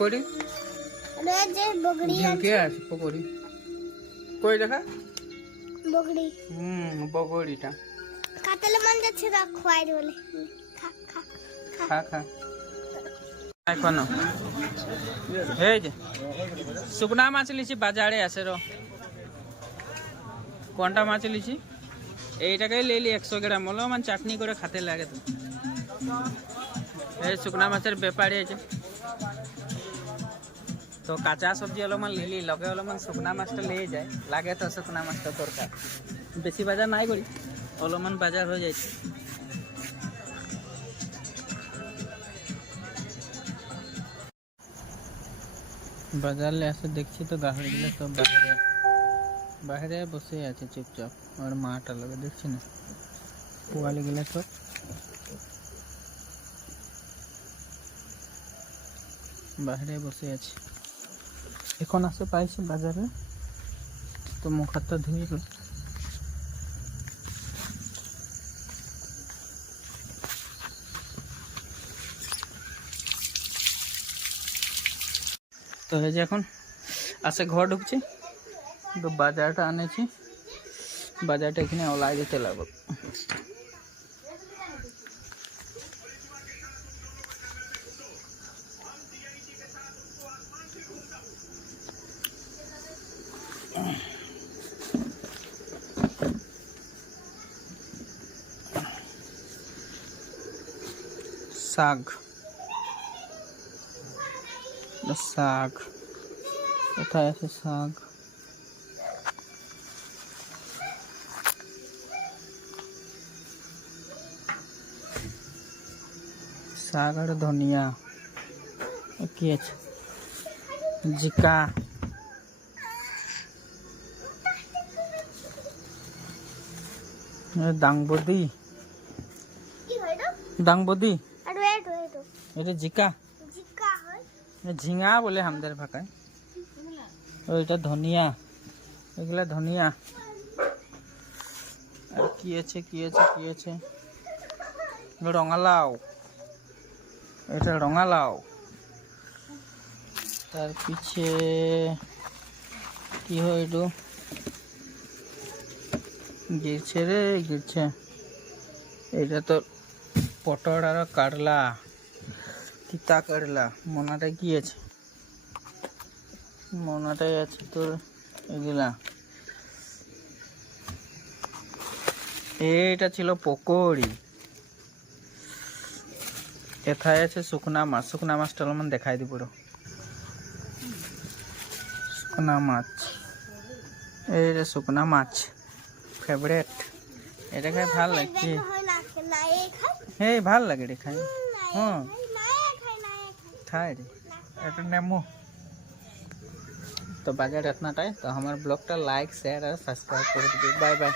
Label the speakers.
Speaker 1: পকোড়ি
Speaker 2: রয়েছে
Speaker 1: আছে। পকোড়ি। কই দেখা?
Speaker 2: বগড়ি।
Speaker 1: হুম পকোড়িটা।
Speaker 2: কাতলে মন যাচ্ছে না খোয়াই বলে। খা খা খা।
Speaker 1: খা খা। এই যে শুকনা মাছ লিছি বাজারে আছে রো। কোনটা মাছ লিছি এইটাকে লেলি একশো গ্রাম। হলো মানে চাটনি করে খাতে লাগে তো। এই শুকনা মাছের ব্যাপারে আছে। তো কাঁচা সবজি অলপমান লিলি লগে অলপমান শুকনা মাছটা লিয়ে যায় লাগে তো শুকনা মাছটা দরকার বেশি বাজার নাই করি অলপমান বাজার হয়ে যাচ্ছে বাজারে আসে দেখছি তো গাহরিগুলো সব বাইরে বাইরে বসে আছে চুপচাপ আর মাটা লগে দেখছি না পোয়ালিগুলো সব বাইরে বসে আছে এখন আসে পাইছি বাজারে। তো মুখ হাতটা ধুয়ে তো এই যে এখন আসে ঘর ঢুকছে। তো বাজারটা আনেছি। বাজারটা এখানে ওলাই দিতে লাগবে শাক শাক কোথায় আছে শাক শাক আর ধনিয়া কি আছে জিকা এ দাংবদি জিকা। ঝিঙা বলে আমাদের ভাষায় ওইটা ধনিয়া। এগুলা ধনিয়া। আর কি আছে কি আছে কি আছে? রঙালাও। এটা রঙালাও। তার পিছে কি হয় এটু? গিরছে রে, গিরছে। এটা তো পটল আর কারলা তিতা কারলা মনাটা কি আছে? মনাটাই আছে তোর এগুলা। এটা ছিল পকোড়ি। এথায় আছে শুকনা মাছ। শুকনা মাছটা অলপমান দেখাই দিব শুকনা মাছ। এইটা শুকনা মাছ। ফেভারেট এটা খাই ভালো লাগছে। হেই ভালো লাগে রে খাই। হ্যাঁ
Speaker 2: খাই
Speaker 1: রে। এটা নেমো। তো বাজার এতনাটাই তো আমার ব্লগটা লাইক শেয়ার আর সাবস্ক্রাইব করে দিবে। Bye bye.